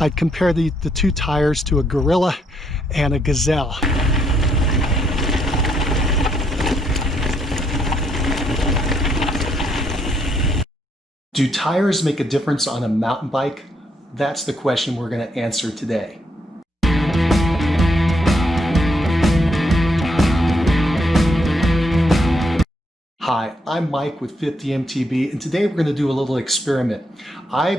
I'd compare the two tires to a gorilla and a gazelle. Do tires make a difference on a mountain bike? That's the question we're going to answer today. Hi, I'm Mike with 50MTB, and today we're going to do a little experiment. I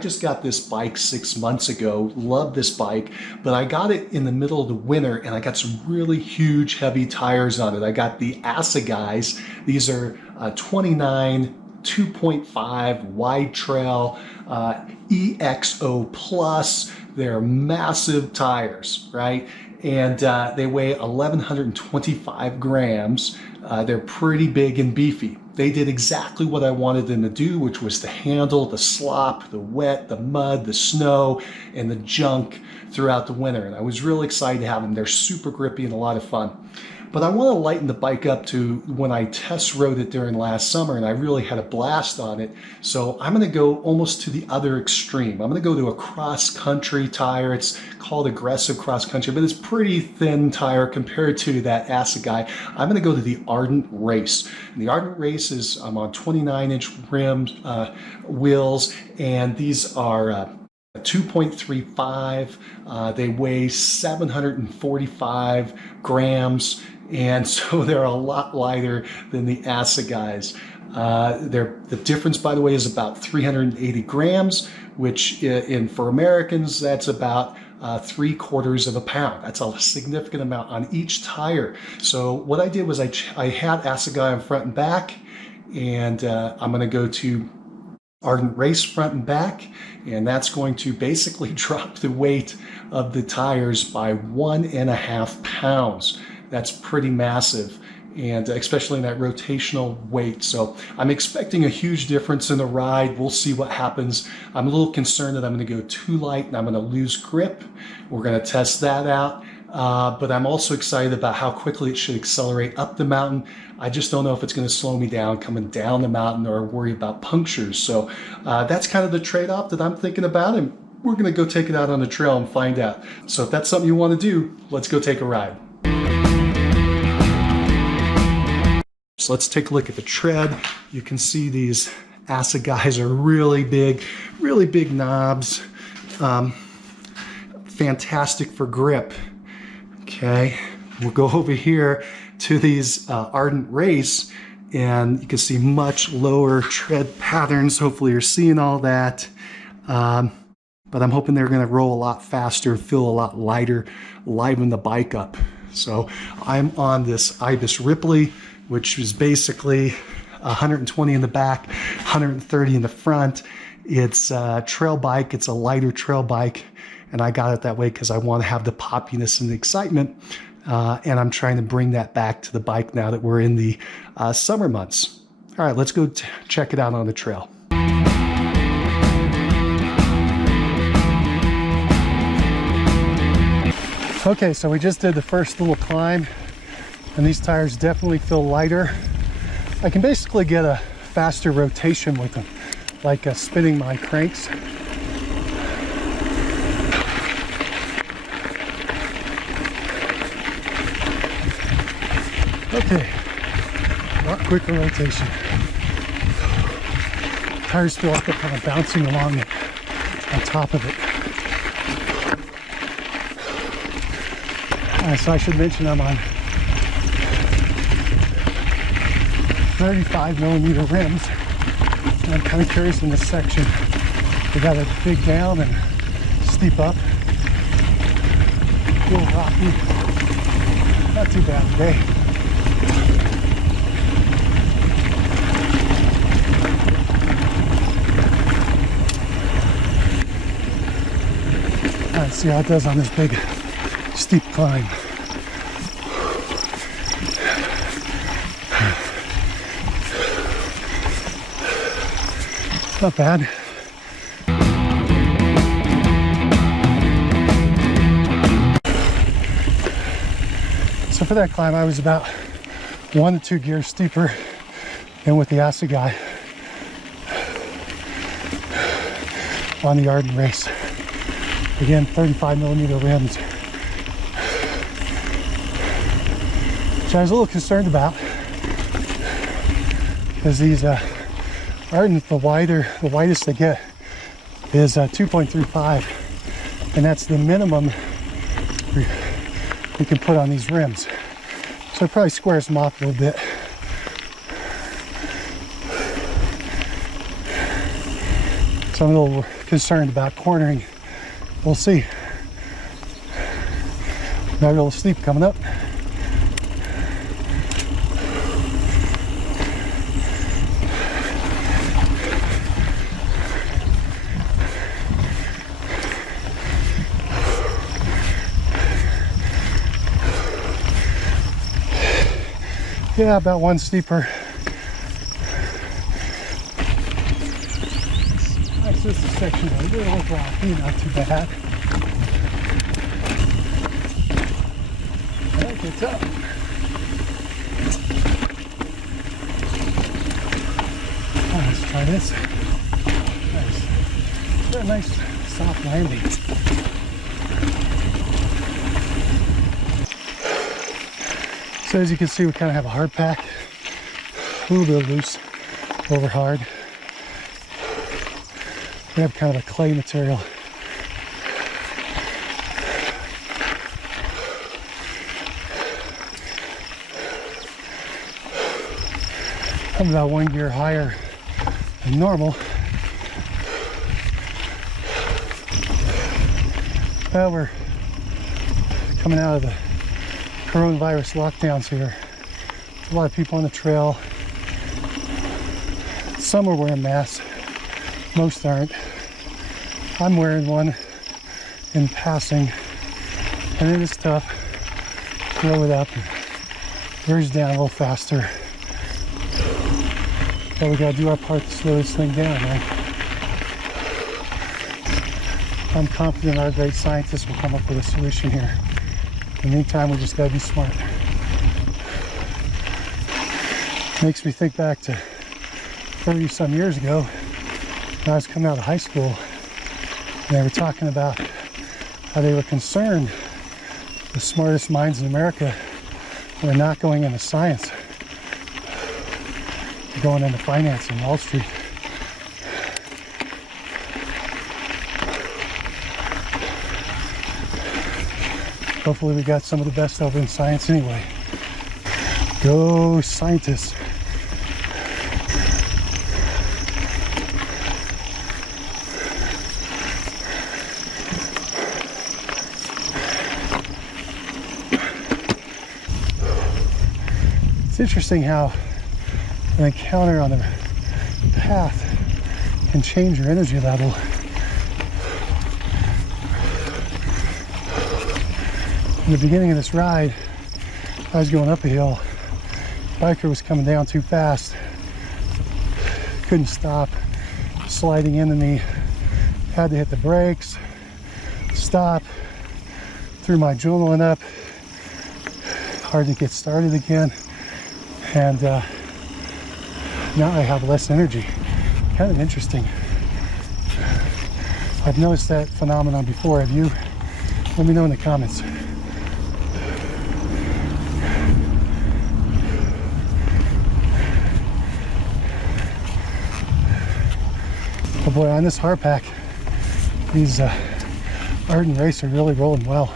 just got this bike 6 months ago, love this bike, but I got it in the middle of the winter and I got some really huge heavy tires on it. I got the Assegais. These are 29 2.5 wide trail EXO plus. They're massive tires, right? And they weigh 1,125 grams. They're pretty big and beefy. They did exactly what I wanted them to do, which was to handle the slop, the wet, the mud, the snow, and the junk throughout the winter. And I was really excited to have them. They're super grippy and a lot of fun. But I want to lighten the bike up to when I test rode it during last summer, and I really had a blast on it. So I'm going to go almost to the other extreme. I'm going to go to a cross-country tire. It's called aggressive cross-country, but it's pretty thin tire compared to that Assegai. I'm going to go to the Ardent Race. And the Ardent Race is on 29-inch rims, wheels, and these are 2.35. They weigh 745 grams. And so they're a lot lighter than the Assegais. The difference, by the way, is about 380 grams, which for Americans, that's about 3/4 of a pound. That's a significant amount on each tire. So what I did was I had Assegai on front and back, and I'm going to go to Ardent Race front and back, and that's going to basically drop the weight of the tires by 1.5 pounds. That's pretty massive, and especially in that rotational weight. So I'm expecting a huge difference in the ride. We'll see what happens. I'm a little concerned that I'm going to go too light and I'm going to lose grip. We're going to test that out. But I'm also excited about how quickly it should accelerate up the mountain. I just don't know if it's going to slow me down coming down the mountain or worry about punctures. So that's kind of the trade-off that I'm thinking about, and we're going to go take it out on the trail and find out. So if that's something you want to do, let's go take a ride. So let's take a look at the tread. You can see these Assegais are really big knobs. Fantastic for grip. Okay, we'll go over here to these Ardent Race, and you can see much lower tread patterns. Hopefully you're seeing all that. But I'm hoping they're going to roll a lot faster, feel a lot lighter, liven the bike up. So I'm on this Ibis Ripley, which is basically 120 in the back, 130 in the front. It's a trail bike. It's a lighter trail bike. And I got it that way because I want to have the poppiness and the excitement. And I'm trying to bring that back to the bike now that we're in the summer months. All right, let's go check it out on the trail. Okay, so we just did the first little climb, and these tires definitely feel lighter. I can basically get a faster rotation with them, like spinning my cranks. Okay, a lot quicker rotation. Tires feel like they're kind of bouncing along it, on top of it. So I should mention I'm on 35mm rims, and I'm kind of curious in this section. They got a big down and steep up, a little rocky. Not too bad today. All right, see how it does on this big steep climb. Not bad. So for that climb, I was about 1 to 2 gears steeper than with the Assegai on the Ardent Race. Again, 35mm rims. Which I was a little concerned about, because these Ardent, the widest they get is 2.35, and that's the minimum you can put on these rims. So it probably squares them off a little bit. So I'm a little concerned about cornering. We'll see. Got a little steep coming up. Yeah, about one steeper. That's just a section of a little rocky, not too bad. I think it's up. Oh, let's try this. Nice. Got a nice soft landing. So as you can see, we kind of have a hard pack, a little bit loose over hard. We have kind of a clay material. I'm about 1 gear higher than normal. Well, we're coming out of the coronavirus lockdowns here. There's a lot of people on the trail. Some are wearing masks, most aren't. I'm wearing one in passing, and it is tough. Throw it up, yours down a little faster. But we gotta do our part to slow this thing down, right? I'm confident our great scientists will come up with a solution here. In the meantime, we just gotta be smart. Makes me think back to 30 some years ago when I was coming out of high school, and they were talking about how they were concerned the smartest minds in America were not going into science, they're going into finance and Wall Street. Hopefully we got some of the best over in science anyway. Go scientists. It's interesting how an encounter on the path can change your energy level. In the beginning of this ride, I was going up a hill. Biker was coming down too fast. Couldn't stop, sliding into me. Had to hit the brakes, stop, threw my adrenaline up. Hard to get started again. And now I have less energy. Kind of interesting. I've noticed that phenomenon before. Have you? Let me know in the comments. Oh boy, on this hard pack, these Ardent Race are really rolling well.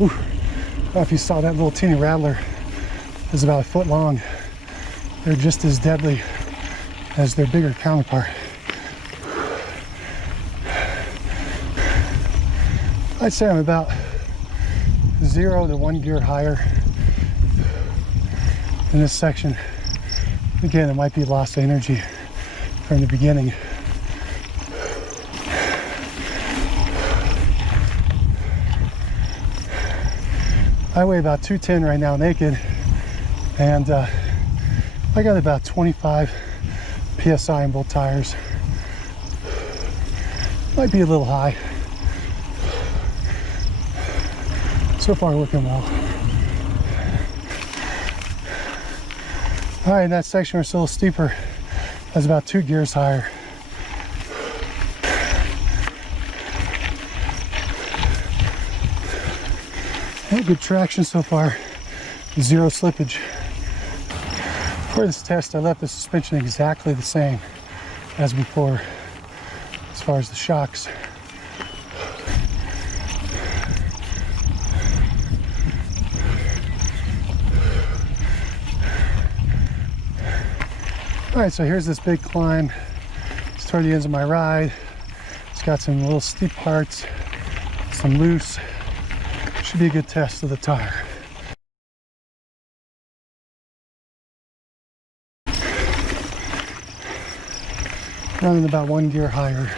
Ooh. I don't know if you saw that little teeny rattler. It's about a foot long. They're just as deadly as their bigger counterpart. I'd say I'm about 0 to 1 gear higher in this section. Again, it might be lost energy from the beginning. I weigh about 210 right now naked, and I got about 25 PSI in both tires. Might be a little high. So far looking well. All right, in that section where it's a little steeper, that's about 2 gears higher. Pretty good traction so far, zero slippage. For this test, I left the suspension exactly the same as before as far as the shocks. All right, so here's this big climb. It's toward the ends of my ride. It's got some little steep parts, some loose. Should be a good test of the tire. Running about 1 gear higher.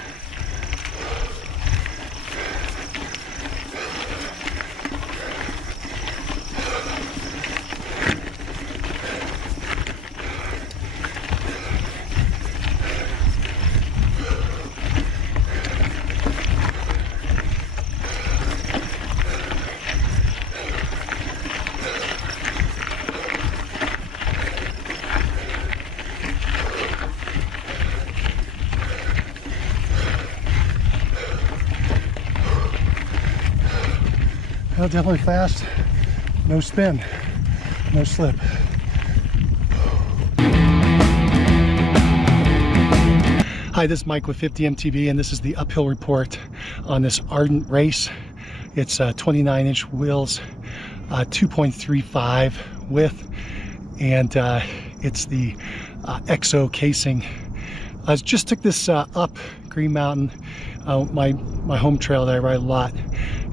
Well, definitely fast, no spin, no slip. Hi, this is Mike with 50 MTB, and this is the uphill report on this Ardent Race. It's 29-inch wheels, 2.35 width, and it's the EXO casing. I just took this up Green Mountain, my home trail that I ride a lot.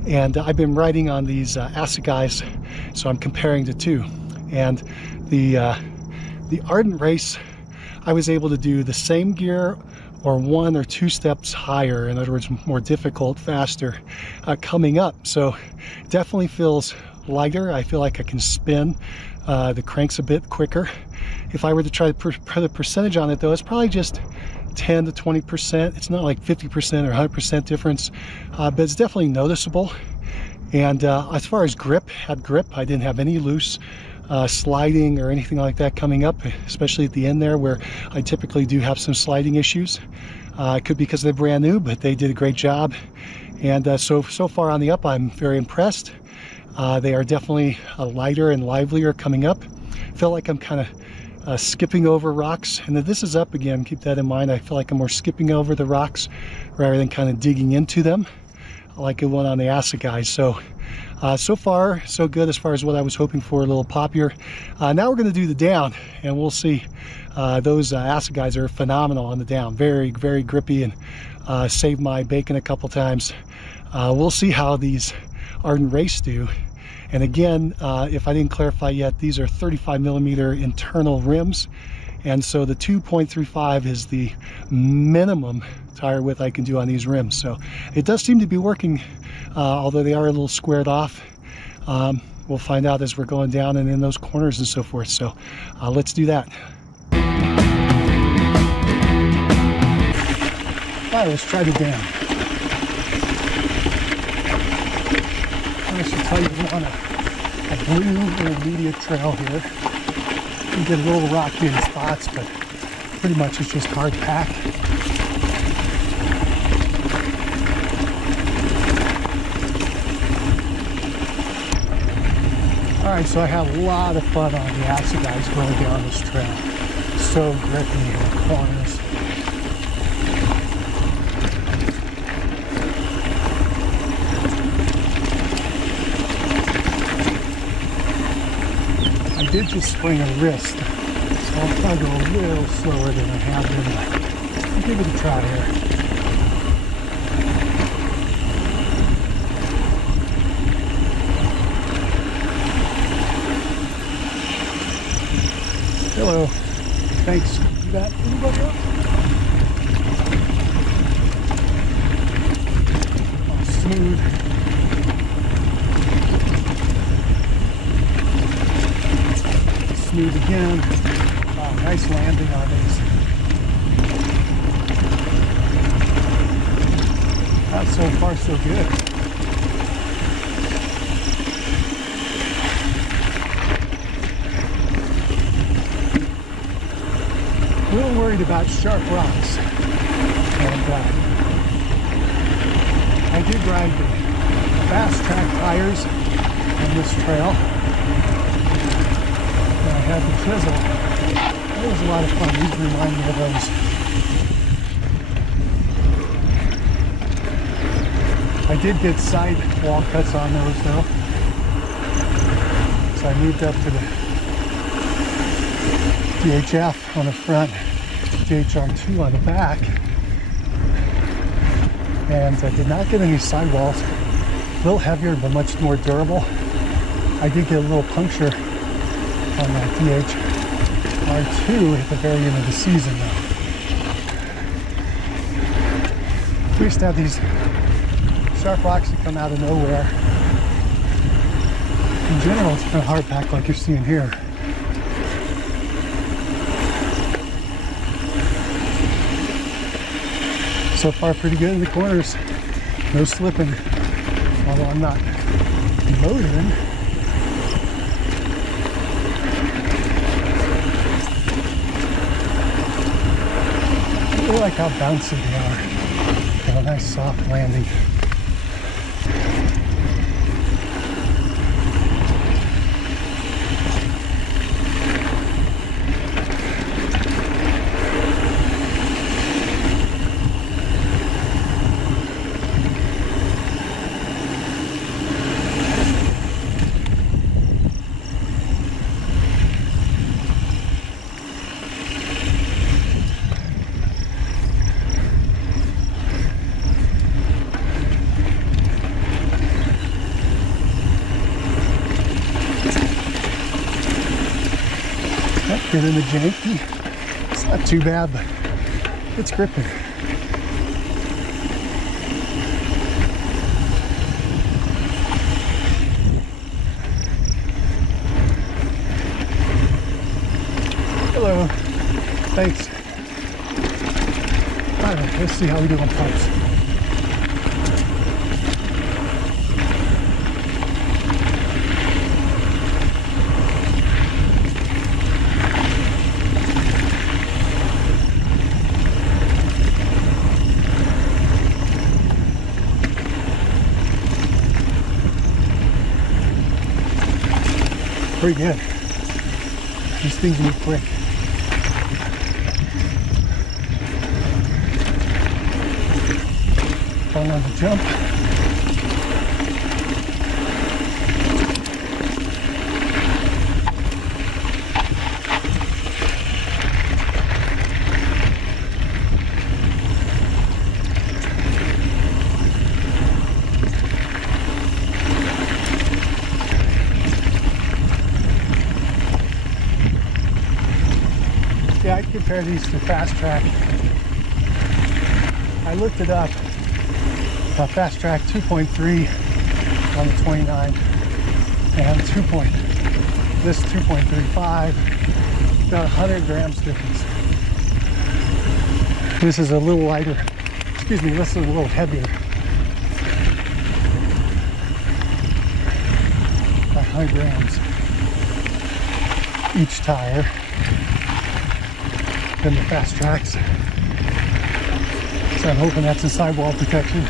And I've been riding on these Assegais, so I'm comparing the two. And the Ardent Race, I was able to do the same gear or 1 or 2 steps higher, in other words, more difficult, faster, coming up. So definitely feels lighter. I feel like I can spin the cranks a bit quicker. If I were to try to put a percentage on it though, it's probably just 10 to 20%. It's not like 50% or 100% difference, but it's definitely noticeable. And as far as grip, I didn't have any loose sliding or anything like that coming up, especially at the end there where I typically do have some sliding issues. It could be because they're brand new, but they did a great job. And so far on the up, I'm very impressed. They are definitely lighter and livelier coming up. Feel like I'm kind of skipping over rocks, and then this is up again. Keep that in mind. I feel like I'm more skipping over the rocks rather than kind of digging into them like it went on the Assegai. So far so good as far as what I was hoping for. A little poppier. Now we're going to do the down, and we'll see. Those Assegais are phenomenal on the down, very grippy, and saved my bacon a couple times. We'll see how these Ardent Race do. And again, if I didn't clarify yet, these are 35mm internal rims. And so the 2.35 is the minimum tire width I can do on these rims. So it does seem to be working, although they are a little squared off. We'll find out as we're going down and in those corners and so forth. So let's do that. All right, let's try the down. I should tell you, we're on a blue intermediate trail here. You get a little rocky in spots, but pretty much it's just hard pack. All right, so I had a lot of fun on the Assegai going down this trail. So grippy in the corners. I did just sprain a wrist, so I'll probably go a little slower than I have been. I'll give it a try here. Hello. Thanks. You got anybody else? Oh, smooth. Smooth again. Nice landing on these. Not so far so good. A little worried about sharp rocks. And I did ride the fast track tires on this trail. And I had the chisel. That was a lot of fun. These remind me of those. I did get side wall cuts on those though. So I moved up to the DHF on the front, DHR2 on the back. And I did not get any sidewalls. A little heavier but much more durable. I did get a little puncture on that DHR2 at the very end of the season though. We used to have these sharp rocks that come out of nowhere. In general, it's kind of hard packed like you're seeing here. So far, pretty good in the corners. No slipping, although I'm not motoring. I really like how bouncy they are. Got a nice soft landing. Get in the janky. It's not too bad, but it's gripping. Hello. Thanks. All right, let's see how we do on pumps. Pretty good. These things move quick. Fun on the jump. Yeah, I'd compare these to Fast Track. I looked it up. Fast Track 2.3 on the 29 and this 2.35, about 100 grams difference. This is a little lighter. Excuse me, this is a little heavier. About 100 grams each tire than the Fast Tracks. So I'm hoping that's a sidewall protection.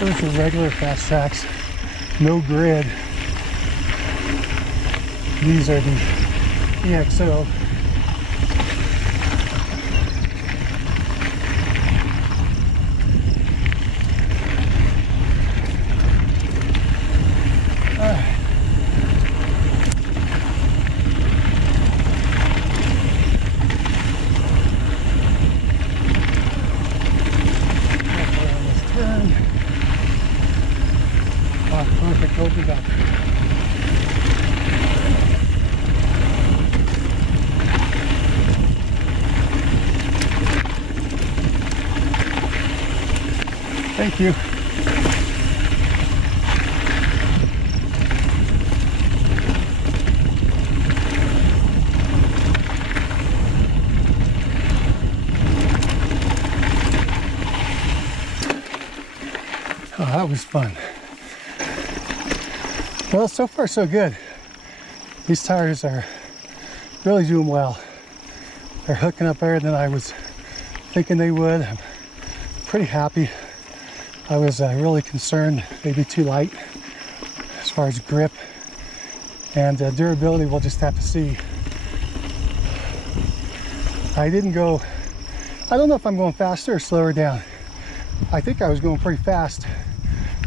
Those are regular Fast Tracks, no grid. These are the EXO. Perfect, opened up. Thank you. that was fun. Well, so far so good. These tires are really doing well. They're hooking up better than I was thinking they would. I'm pretty happy. I was really concerned they'd be too light as far as grip, and durability we'll just have to see. I didn't go, I don't know if I'm going faster or slower down. I think I was going pretty fast,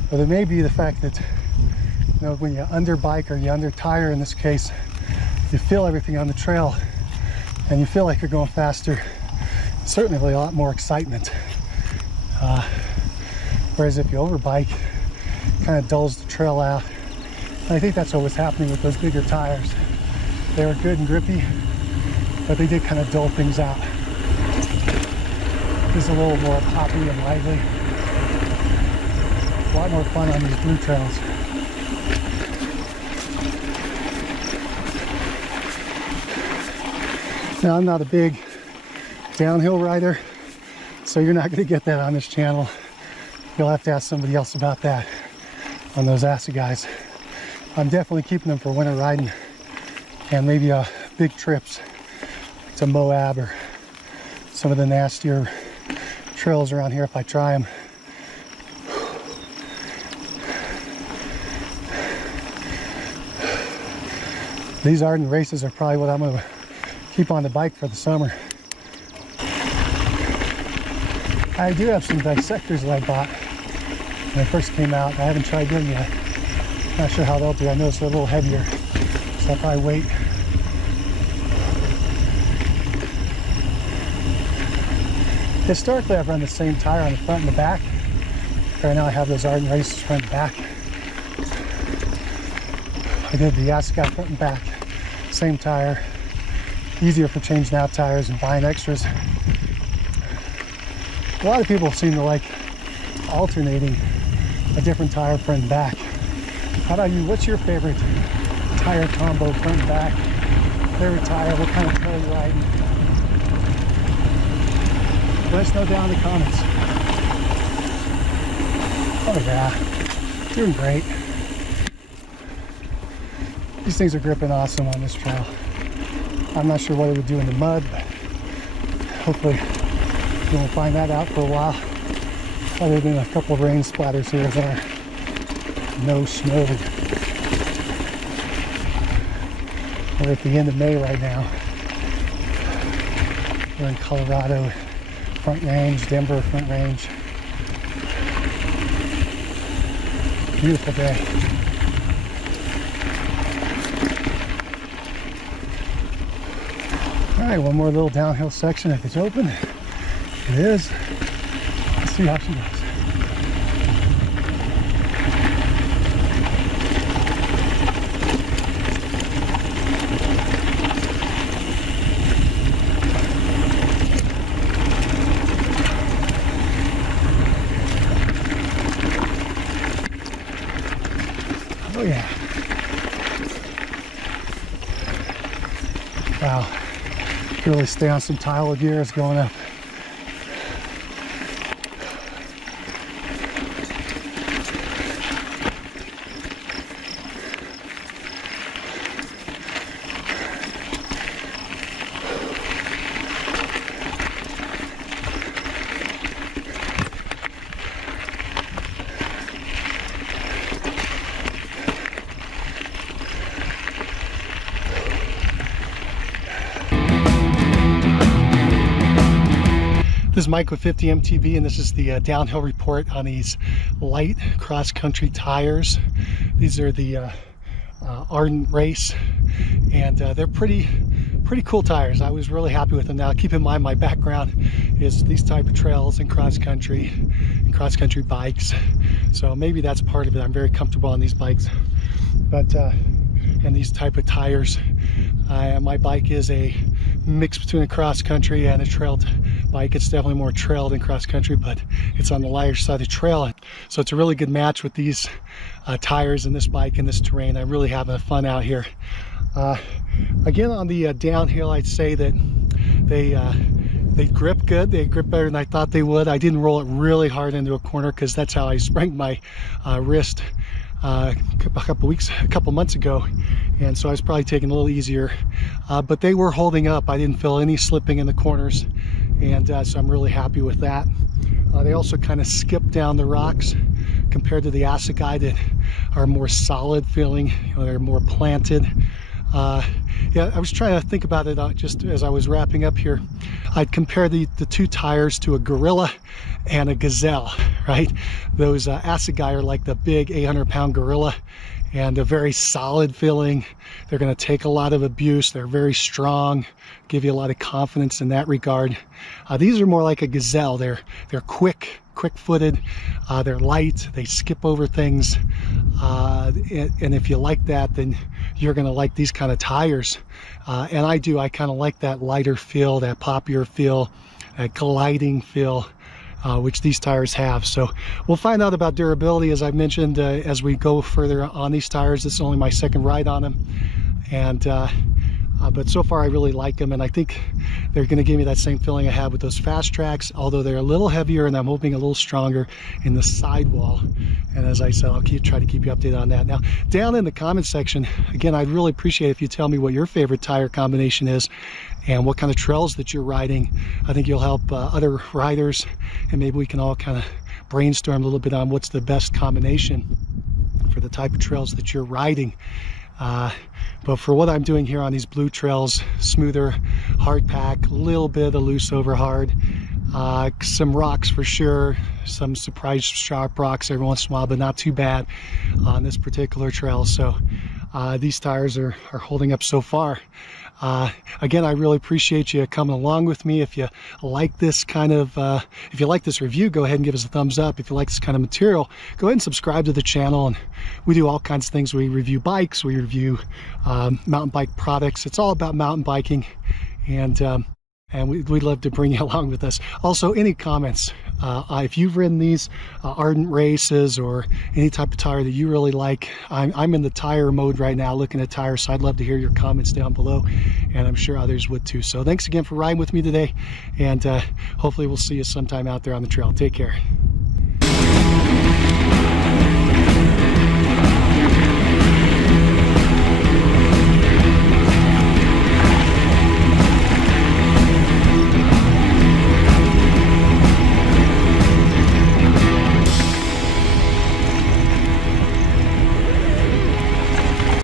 but it may be the fact that, you know, when you under bike or you under tire in this case, you feel everything on the trail and you feel like you're going faster. Certainly a lot more excitement. Whereas if you overbike, it kind of dulls the trail out. And I think that's what was happening with those bigger tires. They were good and grippy, but they did kind of dull things out. This is a little more poppy and lively. A lot more fun on these blue trails. Now, I'm not a big downhill rider, so you're not going to get that on this channel. You'll have to ask somebody else about that on those Assegais. I'm definitely keeping them for winter riding and maybe big trips to Moab or some of the nastier trails around here if I try them. These Ardent Races are probably what I'm going to keep on the bike for the summer. I do have some dissectors that I bought when they first came out. I haven't tried them yet. Not sure how they'll do. I noticed they're a little heavier, so I'll probably wait. Historically, I've run the same tire on the front and the back. Right now I have those Ardent Races front and back. I did the Assegai front and back, same tire. Easier for changing out tires and buying extras. A lot of people seem to like alternating a different tire front and back. How about you? What's your favorite tire combo front and back? Favorite tire? What kind of trail you riding? Let us know down in the comments. Oh yeah, doing great. These things are gripping awesome on this trail. I'm not sure what it would do in the mud, but hopefully we won't find that out for a while. Other than a couple of rain splatters here and there. No snow. We're at the end of May right now. We're in Colorado Front Range, Denver Front Range. Beautiful day. All right, one more little downhill section if it's open. It is. Let's see how she goes. Oh yeah. Wow. Can really stay on some tile gears going up. This is Mike with 50 MTB, and this is the downhill report on these light cross-country tires. These are the Ardent Race, and they're pretty cool tires. I was really happy with them. Now, keep in mind my background is these type of trails and cross-country bikes, so maybe that's part of it. I'm very comfortable on these bikes, but and these type of tires. My bike is a mix between a cross-country and a trail bike. It's definitely more trail than cross-country, but it's on the lighter side of trail. So it's a really good match with these tires and this bike and this terrain. I'm really having fun out here. Again, on the downhill, I'd say that they They grip good. They grip better than I thought they would. I didn't roll it really hard into a corner because that's how I sprained my wrist a couple months ago, and so I was probably taking a little easier, but they were holding up. I didn't feel any slipping in the corners, and so I'm really happy with that. They also kind of skip down the rocks compared to the Assegai that are more solid feeling. They're more planted. Yeah, I was trying to think about it just as I was wrapping up here. I'd compare the two tires to a gorilla and a gazelle, right? Those Assegai are like the big 800-pound gorilla, and a very solid feeling. They're going to take a lot of abuse. They're very strong, give you a lot of confidence in that regard. These are more like a gazelle. They're quick-footed. They're light. They skip over things. And if you like that, then you're going to like these kind of tires. And I do. I kind of like that lighter feel, that poppier feel, that gliding feel, which these tires have. So we'll find out about durability, as I mentioned, as we go further on these tires. This is only my second ride on them, and but so far I really like them, and I think they're going to give me that same feeling I had with those fast tracks, although they're a little heavier and I'm hoping a little stronger in the sidewall. And as I said, I'll try to keep you updated on that. Now, down in the comment section, again, I'd really appreciate if you tell me what your favorite tire combination is and what kind of trails that you're riding. I think you'll help other riders, and maybe we can all kind of brainstorm a little bit on what's the best combination for the type of trails that you're riding. But for what I'm doing here on these blue trails, smoother, hard pack, a little bit of loose over hard, some rocks for sure, some surprise sharp rocks every once in a while, but not too bad on this particular trail. So these tires are holding up so far. Again, I really appreciate you coming along with me. If you like this kind of, if you like this review, go ahead and give us a thumbs up. If you like this kind of material, go ahead and subscribe to the channel. And we do all kinds of things. We review bikes, we review mountain bike products. It's all about mountain biking, and we'd love to bring you along with us. Also, any comments, if you've ridden these Ardent Races or any type of tire that you really like. I'm in the tire mode right now, looking at tires, so I'd love to hear your comments down below, and I'm sure others would too. So thanks again for riding with me today, and hopefully we'll see you sometime out there on the trail. Take care.